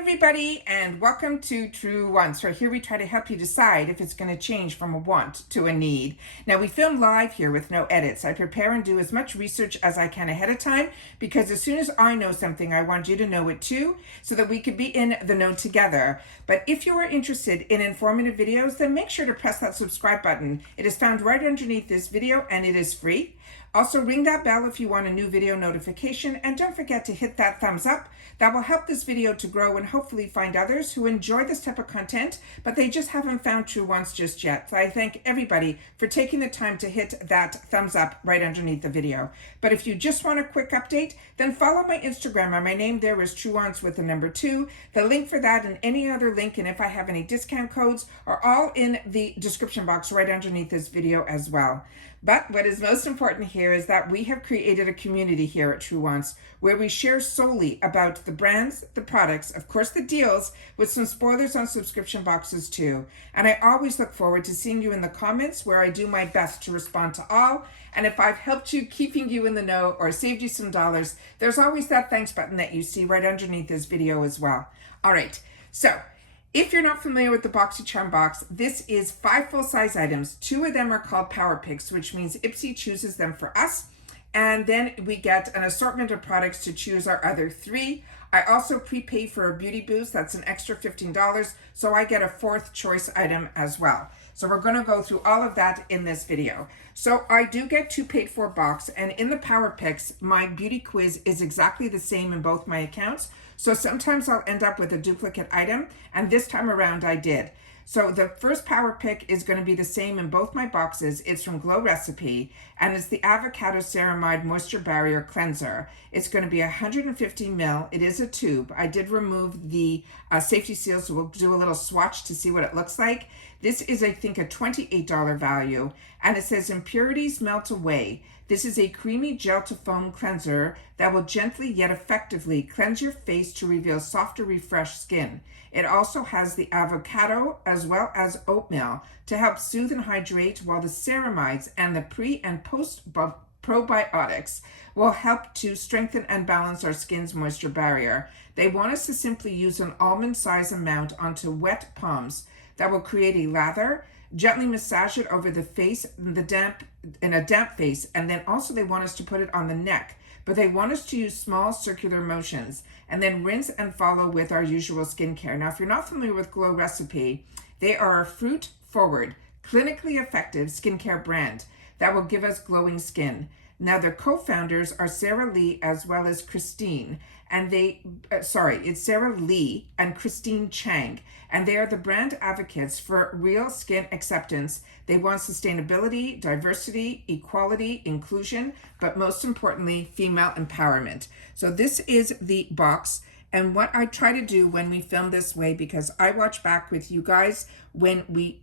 everybody, and welcome to Truewants. So here we try to help you decide if it's going to change from a want to a need. Now, we film live here with no edits. I prepare and do as much research as I can ahead of time because as soon as I know something, I want you to know it too, so that we could be in the know together. But if you are interested in informative videos, then make sure to press that subscribe button. It is found right underneath this video and it is free. Also, ring that bell if you want a new video notification, and don't forget to hit that thumbs up. That will help this video to grow and hopefully find others who enjoy this type of content, but they just haven't found Truewants just yet. So I thank everybody for taking the time to hit that thumbs up right underneath the video. But if you just want a quick update, then follow my Instagram. My name there is Truewants with the number 2. The link for that and any other link, and if I have any discount codes, are all in the description box right underneath this video as well. But what is most important here is that we have created a community here at Truewants where we share solely about the brands, the products, of course the deals, with some spoilers on subscription boxes too. And I always look forward to seeing you in the comments where I do my best to respond to all. And if I've helped you, keeping you in the know, or saved you some dollars, there's always that thanks button that you see right underneath this video as well. All right, so if you're not familiar with the Boxycharm box, this is 5 full-size items. 2 of them are called power picks, which means IPSY chooses them for us. And then we get an assortment of products to choose our other 3. I also prepay for a beauty boost. That's an extra $15. So I get a 4th choice item as well. So we're going to go through all of that in this video. So I do get 2 paid for box, and in the power picks, my beauty quiz is exactly the same in both my accounts. So sometimes I'll end up with a duplicate item, and this time around I did. So the first power pick is going to be the same in both my boxes. It's from Glow Recipe, and it's the Avocado Ceramide Moisture Barrier Cleanser. It's going to be 150 ml. It is a tube. I did remove the safety seal, so we'll do a little swatch to see what it looks like. This is, I think, a $28 value, and it says impurities melt away. This is a creamy gel to foam cleanser that will gently yet effectively cleanse your face to reveal softer, refreshed skin. It also has the avocado as well as oatmeal to help soothe and hydrate, while the ceramides and the pre and post probiotics will help to strengthen and balance our skin's moisture barrier. They want us to simply use an almond size amount onto wet palms that will create a lather. Gently massage it over the face, in a damp face, and then also they want us to put it on the neck, but they want us to use small circular motions, and then rinse and follow with our usual skincare. Now, if you're not familiar with Glow Recipe, they are a fruit-forward, clinically effective skincare brand that will give us glowing skin. Now, their co-founders are Sarah Lee as well as Christine, and it's Sarah Lee and Christine Chang, and they are the brand advocates for real skin acceptance. They want sustainability, diversity, equality, inclusion, but most importantly, female empowerment. So this is the box. And what I try to do when we film this way, because I watch back with you guys when we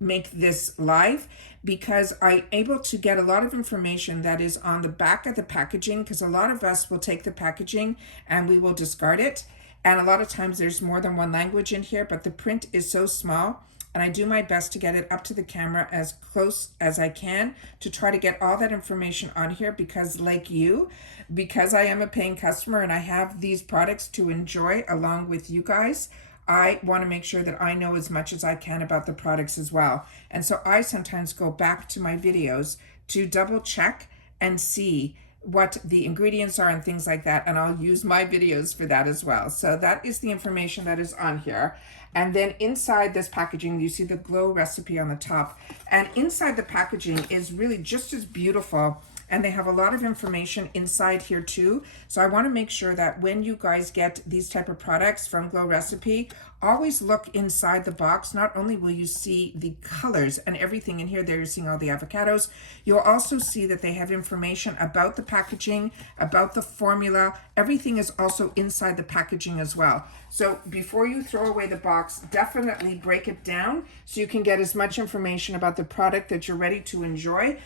make this live, because I'm able to get a lot of information that is on the back of the packaging, because a lot of us will take the packaging and we will discard it. And a lot of times there's more than one language in here, but the print is so small, and I do my best to get it up to the camera as close as I can to try to get all that information on here, because like you, because I am a paying customer and I have these products to enjoy along with you guys, I want to make sure that I know as much as I can about the products as well. And so I sometimes go back to my videos to double check and see what the ingredients are and things like that, and I'll use my videos for that as well. So that is the information that is on here. And then inside this packaging, you see the Glow Recipe on the top, and inside the packaging is really just as beautiful, and they have a lot of information inside here too. So I want to make sure that when you guys get these type of products from Glow Recipe, always look inside the box. Not only will you see the colors and everything in here, there you're seeing all the avocados, you'll also see that they have information about the packaging, about the formula. Everything is also inside the packaging as well. So before you throw away the box, definitely break it down so you can get as much information about the product that you're ready to enjoy.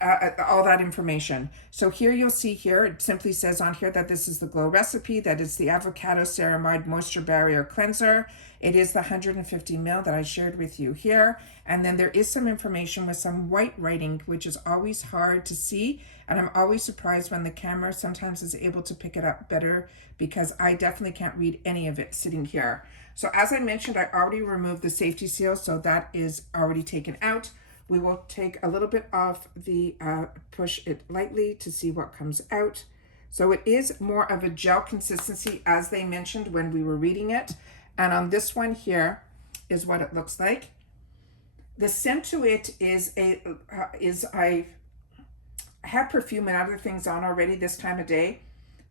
all that information. So here you'll see here, it simply says on here that this is the Glow recipe, that it's the Avocado Ceramide Moisture Barrier Cleanser. It is the 150 ml that I shared with you here. And then there is some information with some white writing, which is always hard to see. And I'm always surprised when the camera sometimes is able to pick it up better, because I definitely can't read any of it sitting here. So as I mentioned, I already removed the safety seal, so that is already taken out. We will take a little bit off the, push it lightly to see what comes out. So it is more of a gel consistency, as they mentioned when we were reading it. And on this one here is what it looks like. The scent to it is I have perfume and other things on already this time of day,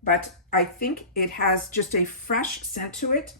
but I think it has just a fresh scent to it.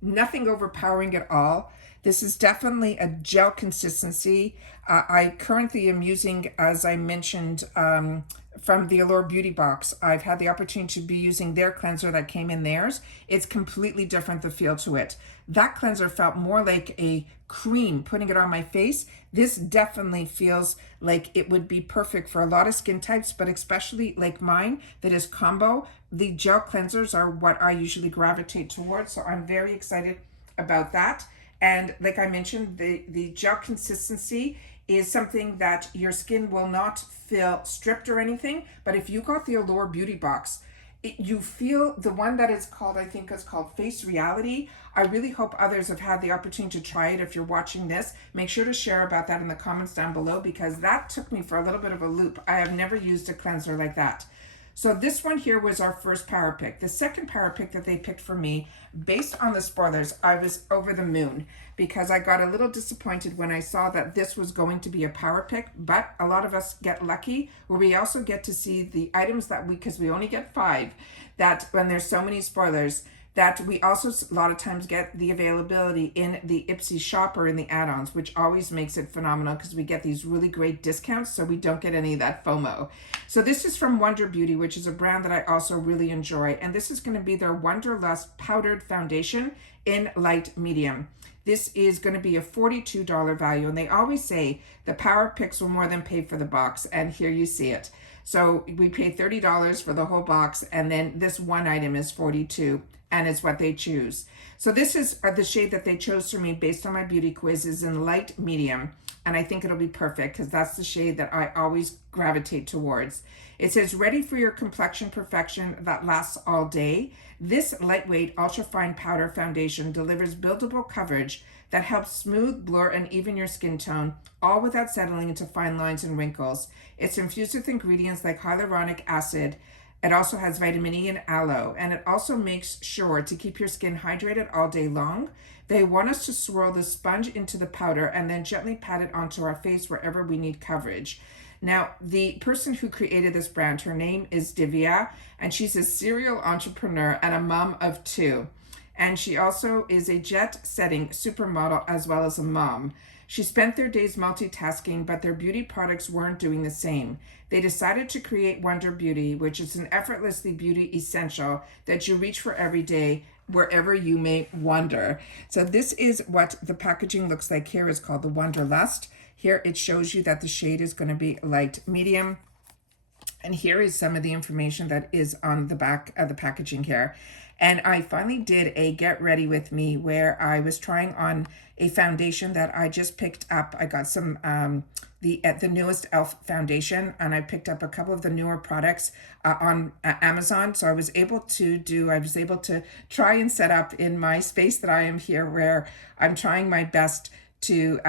Nothing overpowering at all. This is definitely a gel consistency. I currently am using, as I mentioned, from the Allure Beauty Box. I've had the opportunity to be using their cleanser that came in theirs. It's completely different, the feel to it. That cleanser felt more like a cream, putting it on my face. This definitely feels like it would be perfect for a lot of skin types, but especially like mine, that is combo. The gel cleansers are what I usually gravitate towards, so I'm very excited about that. And like I mentioned, the gel consistency is something that your skin will not feel stripped or anything. But if you got the Allure Beauty Box, you feel the one that is called, I think is called Face Reality. I really hope others have had the opportunity to try it. If you're watching this, make sure to share about that in the comments down below, because that took me for a little bit of a loop. I have never used a cleanser like that. So this one here was our first power pick. The second power pick that they picked for me, based on the spoilers, I was over the moon, because I got a little disappointed when I saw that this was going to be a power pick. But a lot of us get lucky where we also get to see the items that because we only get 5, that when there's so many spoilers, that we also a lot of times get the availability in the IPSY shop or in the add-ons, which always makes it phenomenal, because we get these really great discounts, so we don't get any of that FOMO. So this is from Wonder Beauty, which is a brand that I also really enjoy, and this is going to be their Wonderlust powdered foundation in light medium. This is going to be a $42 value, and they always say the power picks will more than pay for the box, and here you see it. So we paid $30 for the whole box, and then this one item is $42. And it's what they choose. So this is the shade that they chose for me based on my beauty quiz, is in light medium. And I think it'll be perfect, because that's the shade that I always gravitate towards. It says, ready for your complexion perfection that lasts all day. This lightweight ultra-fine powder foundation delivers buildable coverage that helps smooth, blur, and even your skin tone, all without settling into fine lines and wrinkles. It's infused with ingredients like hyaluronic acid. It also has vitamin E and aloe, and it also makes sure to keep your skin hydrated all day long. They want us to swirl the sponge into the powder and then gently pat it onto our face wherever we need coverage. Now, the person who created this brand, her name is Divya, and she's a serial entrepreneur and a mom of 2. And she also is a jet-setting supermodel as well as a mom. She spent their days multitasking, but their beauty products weren't doing the same. They decided to create Wonder Beauty, which is an effortlessly beauty essential that you reach for every day, wherever you may wander. So this is what the packaging looks like here. It's called the Wonderlust. Here it shows you that the shade is going to be light medium. And here is some of the information that is on the back of the packaging here. And I finally did a get ready with me where I was trying on a foundation that I just picked up. I got some the newest e.l.f. foundation, and I picked up a couple of the newer products on Amazon. So I was able to try and set up in my space that I am here, where I'm trying my best to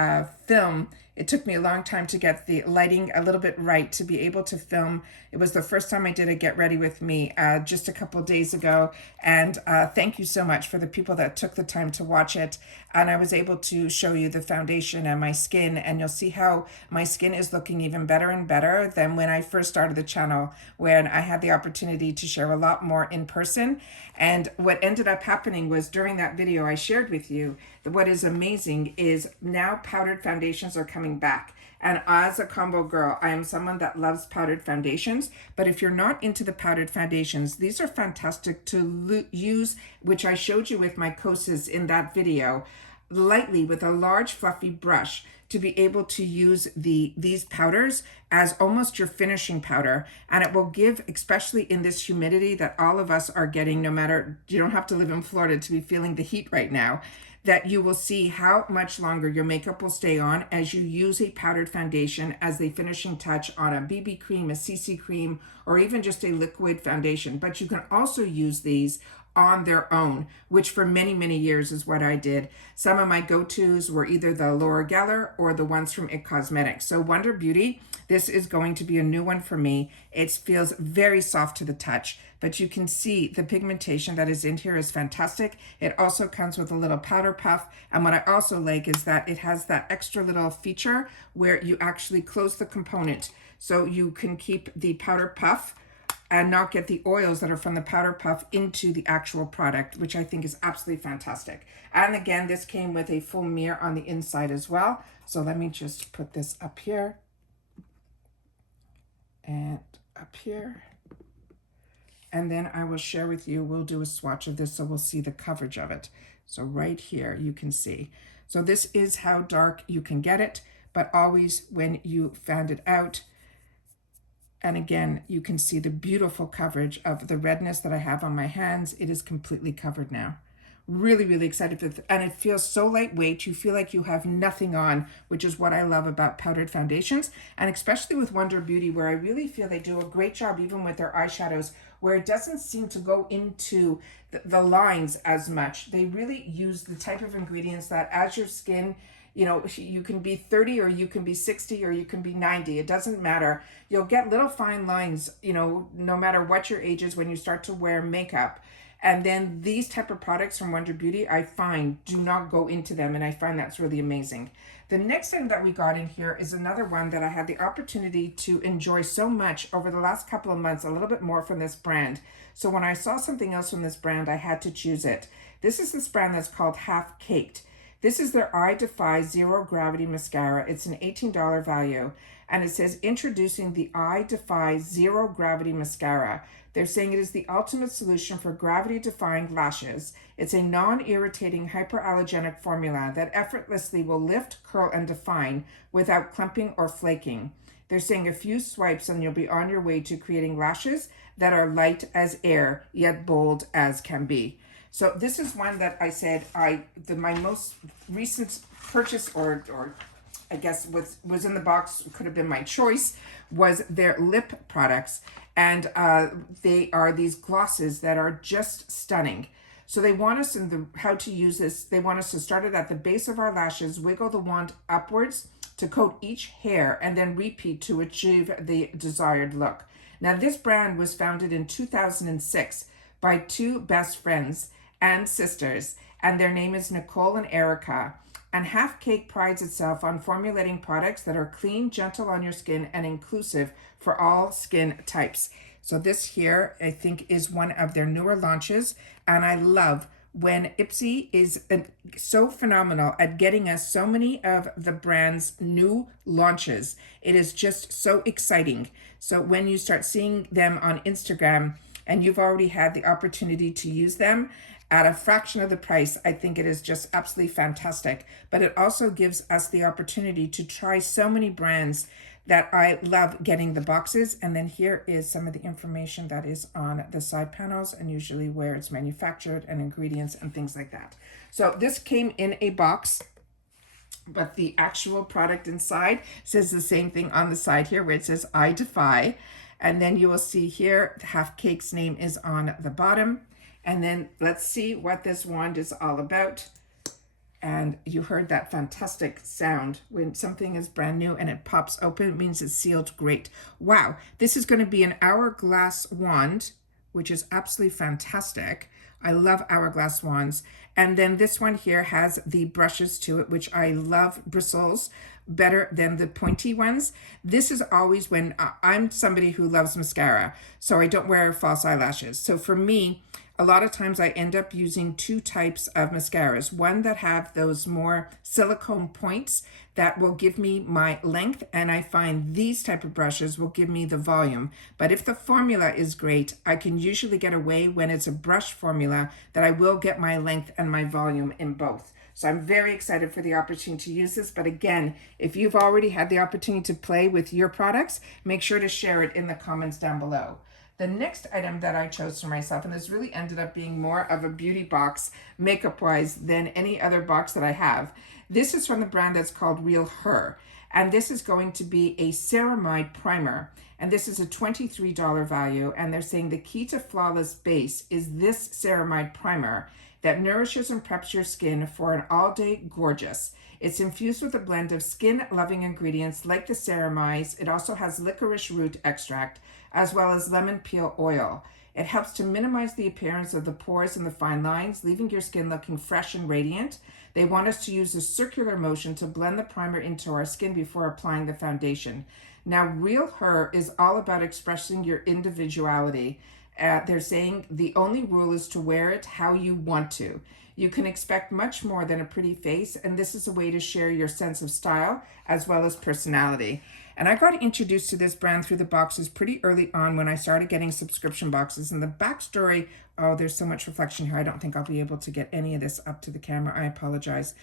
film. It took me a long time to get the lighting a little bit right to be able to film. It was the first time I did a get ready with me just a couple of days ago. And thank you so much for the people that took the time to watch it. And I was able to show you the foundation and my skin, and you'll see how my skin is looking even better and better than when I first started the channel, when I had the opportunity to share a lot more in person. And what ended up happening was, during that video I shared with you, that what is amazing is now powdered foundations are coming back. And as a combo girl, I am someone that loves powdered foundations. But if you're not into the powdered foundations, these are fantastic to use, which I showed you with my Kosas in that video. lightly with a large fluffy brush to be able to use these powders as almost your finishing powder. And it will give, especially in this humidity that all of us are getting, no matter, you don't have to live in Florida to be feeling the heat right now, that you will see how much longer your makeup will stay on as you use a powdered foundation as the finishing touch on a BB cream, a CC cream, or even just a liquid foundation. But you can also use these on their own, which for many, many years is what I did. Some of my go-tos were either the Laura Geller or the ones from IT Cosmetics. So Wonder Beauty, this is going to be a new one for me. It feels very soft to the touch, but you can see the pigmentation that is in here is fantastic. It also comes with a little powder puff. And what I also like is that it has that extra little feature where you actually close the component. So you can keep the powder puff and not get the oils that are from the powder puff into the actual product, which I think is absolutely fantastic. And again, this came with a full mirror on the inside as well. So let me just put this up here and up here. And then I will share with you, we'll do a swatch of this so we'll see the coverage of it. So right here, you can see. So this is how dark you can get it, but always when you fan it out. And again, you can see the beautiful coverage of the redness that I have on my hands. It is completely covered now. Really, really excited for it. And it feels so lightweight. You feel like you have nothing on, which is what I love about powdered foundations. And especially with Wonder Beauty, where I really feel they do a great job, even with their eyeshadows, where it doesn't seem to go into the lines as much. They really use the type of ingredients that as your skin, you know, you can be 30 or you can be 60 or you can be 90. It doesn't matter. You'll get little fine lines, you know, no matter what your age is when you start to wear makeup. And then these type of products from Wonder Beauty, I find, do not go into them. And I find that's really amazing. The next thing that we got in here is another one that I had the opportunity to enjoy so much over the last couple of months, a little bit more from this brand. So when I saw something else from this brand, I had to choose it. This is this brand that's called Half Caked. This is their I Defy Zero Gravity Mascara. It's an $18 value. And it says, introducing the I Defy Zero Gravity Mascara. They're saying it is the ultimate solution for gravity-defying lashes. It's a non-irritating hyperallergenic formula that effortlessly will lift, curl, and define without clumping or flaking. They're saying a few swipes and you'll be on your way to creating lashes that are light as air, yet bold as can be. So this is one that I said my most recent purchase, or I guess was in the box, could have been my choice, was their lip products. And they are these glosses that are just stunning. So they want us in how to use this. They want us to start it at the base of our lashes, wiggle the wand upwards to coat each hair, and then repeat to achieve the desired look. Now this brand was founded in 2006 by two best friends and sisters, and their name is Nicole and Erica. And Half Cake prides itself on formulating products that are clean, gentle on your skin, and inclusive for all skin types. So this here, I think, is one of their newer launches, and I love when IPSY is so phenomenal at getting us so many of the brand's new launches. It is just so exciting. So when you start seeing them on Instagram and you've already had the opportunity to use them at a fraction of the price, I think it is just absolutely fantastic. But it also gives us the opportunity to try so many brands that I love getting the boxes. And then here is some of the information that is on the side panels and usually where it's manufactured and ingredients and things like that. So this came in a box, but the actual product inside says the same thing on the side here where it says I Defy. And then you will see here, Half Cake's name is on the bottom. And then let's see what this wand is all about. And you heard that fantastic sound when something is brand new and it pops open. It means it's sealed great. Wow, this is going to be an hourglass wand, which is absolutely fantastic. I love hourglass wands. And then this one here has the brushes to it, which I love bristles better than the pointy ones. This is always when I'm somebody who loves mascara, so I don't wear false eyelashes. So for me, a lot of times I end up using two types of mascaras. One that have those more silicone points that will give me my length, and I find these type of brushes will give me the volume. But if the formula is great, I can usually get away when it's a brush formula that I will get my length and my volume in both. So I'm very excited for the opportunity to use this. But again, if you've already had the opportunity to play with your products, make sure to share it in the comments down below. The next item that I chose for myself, and this really ended up being more of a beauty box makeup-wise than any other box that I have. This is from the brand that's called Real Her. And this is going to be a ceramide primer. And this is a $23 value. And they're saying the key to flawless base is this ceramide primer that nourishes and preps your skin for an all-day gorgeous. It's infused with a blend of skin-loving ingredients like the ceramides. It also has licorice root extract, as well as lemon peel oil. It helps to minimize the appearance of the pores and the fine lines, leaving your skin looking fresh and radiant. They want us to use a circular motion to blend the primer into our skin before applying the foundation. Now, Real Her is all about expressing your individuality. They're saying the only rule is to wear it how you want to. You can expect much more than a pretty face, and this is a way to share your sense of style as well as personality. And I got introduced to this brand through the boxes pretty early on when I started getting subscription boxes. And the backstory, oh, there's so much reflection here. I don't think I'll be able to get any of this up to the camera. I apologize.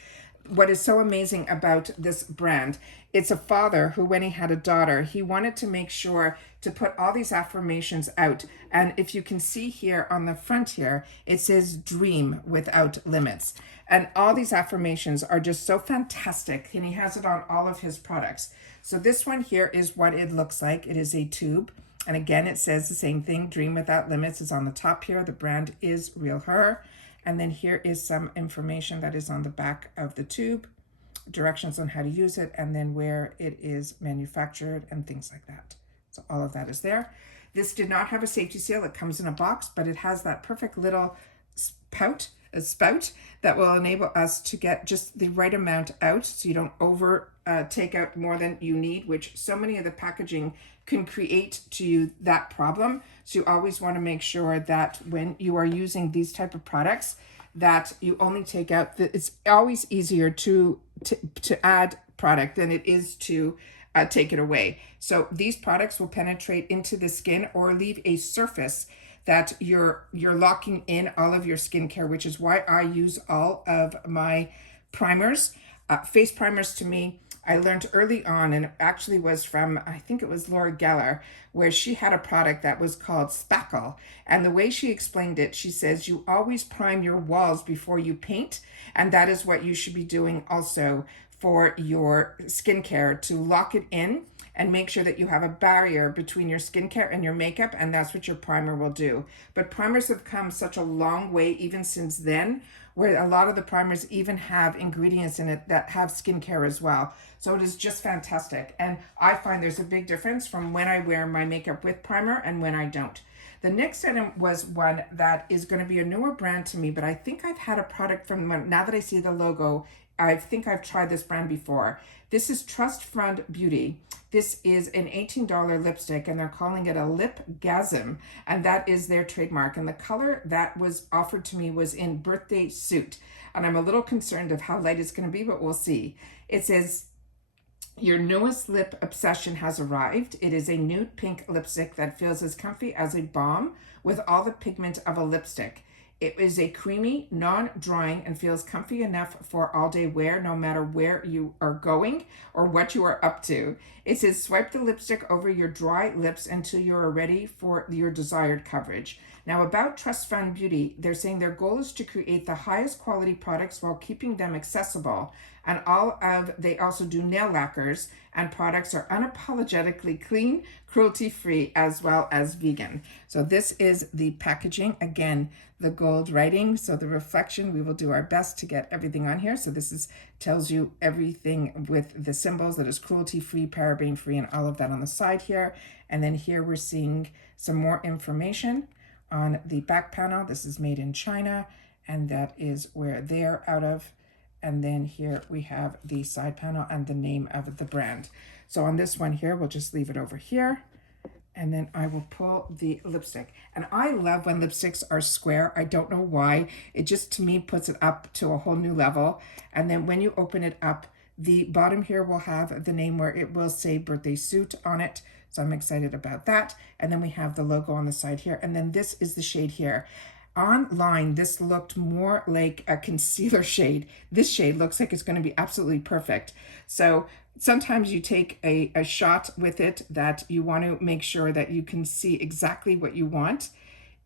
What is so amazing about this brand, it's a father who, when he had a daughter, he wanted to make sure to put all these affirmations out. And if you can see here on the front here, it says dream without limits. And all these affirmations are just so fantastic. And he has it on all of his products. So this one here is what it looks like. It is a tube. And again, it says the same thing. Dream without limits is on the top here. The brand is Real Her. And then here is some information that is on the back of the tube, directions on how to use it, and then where it is manufactured and things like that. So all of that is there. This did not have a safety seal. It comes in a box, but it has that perfect little spout that will enable us to get just the right amount out so you don't take out more than you need, which so many of the packaging can create to you that problem. So you always want to make sure that when you are using these type of products that you only take out it's always easier to add product than it is to take it away. So these products will penetrate into the skin or leave a surface that you're locking in all of your skincare, which is why I use all of my primers. Face primers, to me, I learned early on, and it actually was from, I think it was Laura Geller, where she had a product that was called Spackle. And the way she explained it, she says, you always prime your walls before you paint. And that is what you should be doing also for your skincare, to lock it in and make sure that you have a barrier between your skincare and your makeup, and that's what your primer will do. But primers have come such a long way even since then, where a lot of the primers even have ingredients in it that have skincare as well. So it is just fantastic. And I find there's a big difference from when I wear my makeup with primer and when I don't. The next item was one that is going to be a newer brand to me, but I think I've had a product from them. Now that I see the logo, I think I've tried this brand before. This is Trust Fund Beauty. This is an $18 lipstick, and they're calling it a Lipgasm, and that is their trademark. And the color that was offered to me was in Birthday Suit, and I'm a little concerned of how light it's going to be, but we'll see. It says, your newest lip obsession has arrived. It is a nude pink lipstick that feels as comfy as a balm with all the pigment of a lipstick. It is a creamy, non-drying, and feels comfy enough for all-day wear, no matter where you are going or what you are up to. It says, swipe the lipstick over your dry lips until you are ready for your desired coverage. Now, about Trust Fund Beauty, they're saying their goal is to create the highest quality products while keeping them accessible. And they also do nail lacquers, and products are unapologetically clean, cruelty-free, as well as vegan. So this is the packaging. Again, the gold writing, so the reflection, we will do our best to get everything on here. So this tells you everything with the symbols that is cruelty-free, paraben-free, and all of that on the side here. And then here we're seeing some more information on the back panel. This is made in China, and that is where they're out of. And then here we have the side panel and the name of the brand. So on this one here, we'll just leave it over here. And then I will pull the lipstick. And I love when lipsticks are square. I don't know why. It just, to me, puts it up to a whole new level. And then when you open it up, the bottom here will have the name where it will say birthday suit on it. So I'm excited about that. And then we have the logo on the side here. And then this is the shade here. Online, this looked more like a concealer shade. This shade looks like it's going to be absolutely perfect. So sometimes you take a shot with it that you want to make sure that you can see exactly what you want.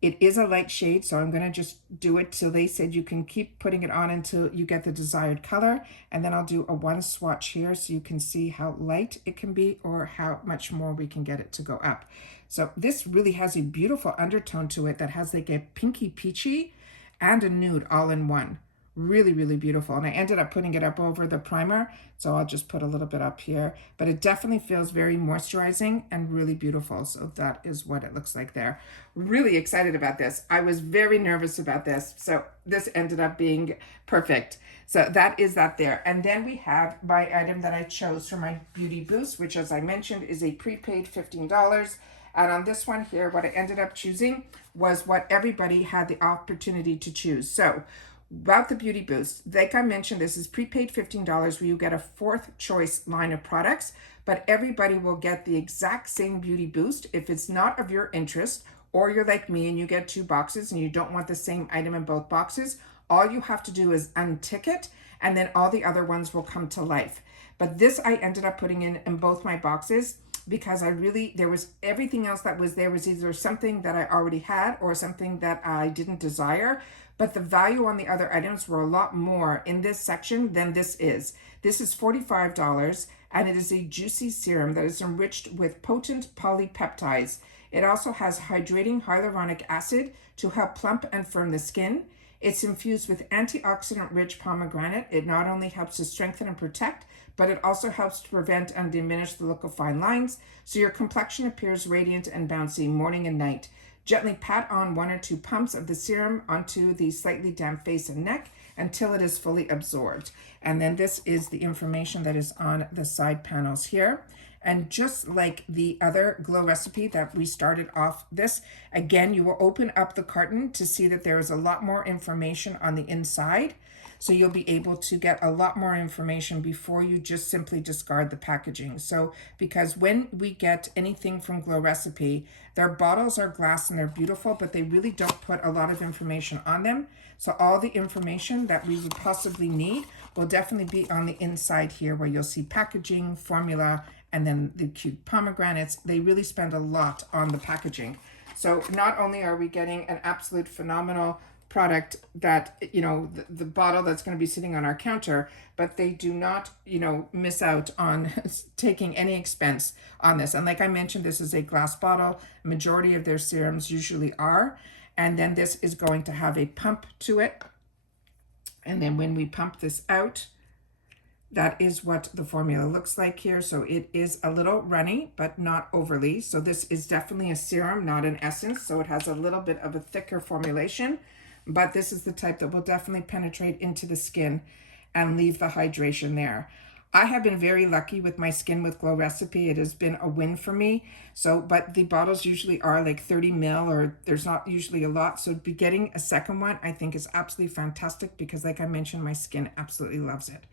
It is a light shade, so I'm going to just do it till they said you can keep putting it on until you get the desired color. And then I'll do a one swatch here so you can see how light it can be or how much more we can get it to go up. So this really has a beautiful undertone to it that has like a pinky peachy and a nude all in one. Really, really beautiful. And I ended up putting it up over the primer, so I'll just put a little bit up here. But it definitely feels very moisturizing and really beautiful. So that is what it looks like there. Really excited about this. I was very nervous about this, so this ended up being perfect. So that is that there. And then we have my item that I chose for my Beauty Boost, which, as I mentioned, is a prepaid $15. And on this one here, what I ended up choosing was what everybody had the opportunity to choose. So about the Beauty Boost, like I mentioned, this is prepaid $15 where you get a fourth choice line of products, but everybody will get the exact same Beauty Boost. If it's not of your interest, or you're like me and you get 2 boxes and you don't want the same item in both boxes, all you have to do is untick it, and then all the other ones will come to life. But this I ended up putting in both my boxes because there was everything else that was there was either something that I already had or something that I didn't desire. But the value on the other items were a lot more in this section than this is. This is $45, and it is a juicy serum that is enriched with potent polypeptides. It also has hydrating hyaluronic acid to help plump and firm the skin. It's infused with antioxidant-rich pomegranate. It not only helps to strengthen and protect, but it also helps to prevent and diminish the look of fine lines, so your complexion appears radiant and bouncy morning and night. Gently pat on 1 or 2 pumps of the serum onto the slightly damp face and neck until it is fully absorbed. And then this is the information that is on the side panels here. And just like the other glow recipe that we started off this, again, you will open up the carton to see that there is a lot more information on the inside. So you'll be able to get a lot more information before you just simply discard the packaging. So because when we get anything from Glow Recipe, their bottles are glass and they're beautiful, but they really don't put a lot of information on them. So all the information that we would possibly need will definitely be on the inside here, where you'll see packaging, formula, and then the cute pomegranates. They really spend a lot on the packaging. So not only are we getting an absolute phenomenal product that, you know, the bottle that's going to be sitting on our counter, but they do not, you know, miss out on taking any expense on this. And like I mentioned, this is a glass bottle. Majority of their serums usually are. And then this is going to have a pump to it. And then when we pump this out, that is what the formula looks like here. So it is a little runny, but not overly. So this is definitely a serum, not an essence. So it has a little bit of a thicker formulation, but this is the type that will definitely penetrate into the skin and leave the hydration there. I have been very lucky with my Skin with Glow recipe. It has been a win for me. So, but the bottles usually are like 30 ml, or there's not usually a lot. So be getting a second one, I think, is absolutely fantastic because, like I mentioned, my skin absolutely loves it.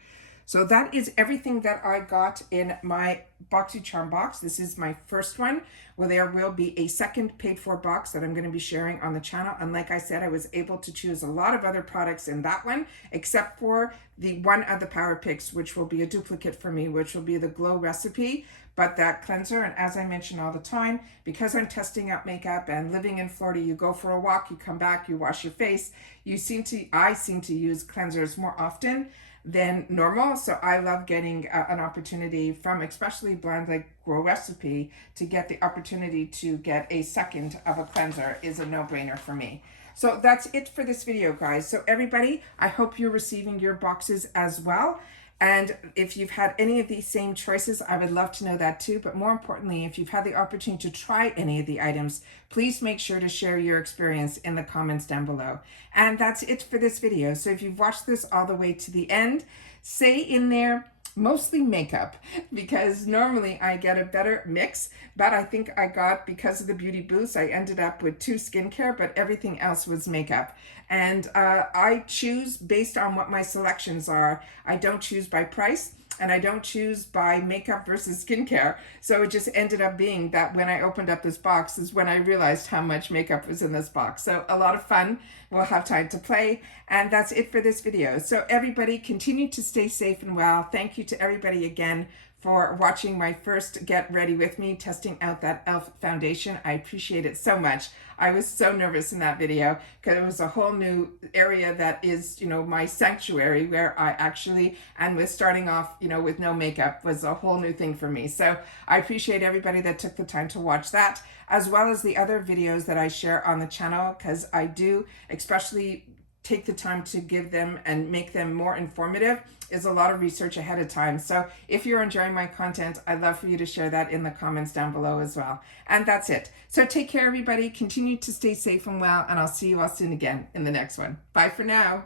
So that is everything that I got in my Boxycharm box. This is my first one. Well, there will be a second paid for box that I'm going to be sharing on the channel. And like I said, I was able to choose a lot of other products in that one, except for the one of the Power Picks, which will be a duplicate for me, which will be the Glow recipe, but that cleanser. And as I mention all the time, because I'm testing out makeup and living in Florida, you go for a walk, you come back, you wash your face. I seem to use cleansers more often than normal. So I love getting an opportunity from especially brands like Glow recipe to get the opportunity to get a second of a cleanser is a no-brainer for me. So that's it for this video, guys. So everybody, I hope you're receiving your boxes as well. And if you've had any of these same choices, I would love to know that too. But more importantly, if you've had the opportunity to try any of the items, please make sure to share your experience in the comments down below. And that's it for this video. So if you've watched this all the way to the end, say in there, Mostly makeup, because normally I get a better mix, but I think I got, because of the beauty boost, I ended up with 2 skincare, but everything else was makeup. And I choose based on what my selections are. I don't choose by price, and I don't choose by makeup versus skincare. So it just ended up being that when I opened up this box is when I realized how much makeup was in this box. So a lot of fun. We'll have time to play. And that's it for this video. So everybody, continue to stay safe and well. Thank you to everybody again for watching my first Get Ready With Me, testing out that e.l.f. foundation. I appreciate it so much. I was so nervous in that video because it was a whole new area that is, my sanctuary, where I actually, and with starting off, with no makeup was a whole new thing for me. So I appreciate everybody that took the time to watch that, as well as the other videos that I share on the channel, because I do especially take the time to give them and make them more informative. Is a lot of research ahead of time. So if you're enjoying my content, I'd love for you to share that in the comments down below as well. And that's it. So take care, everybody. Continue to stay safe and well, and I'll see you all soon again in the next one. Bye for now.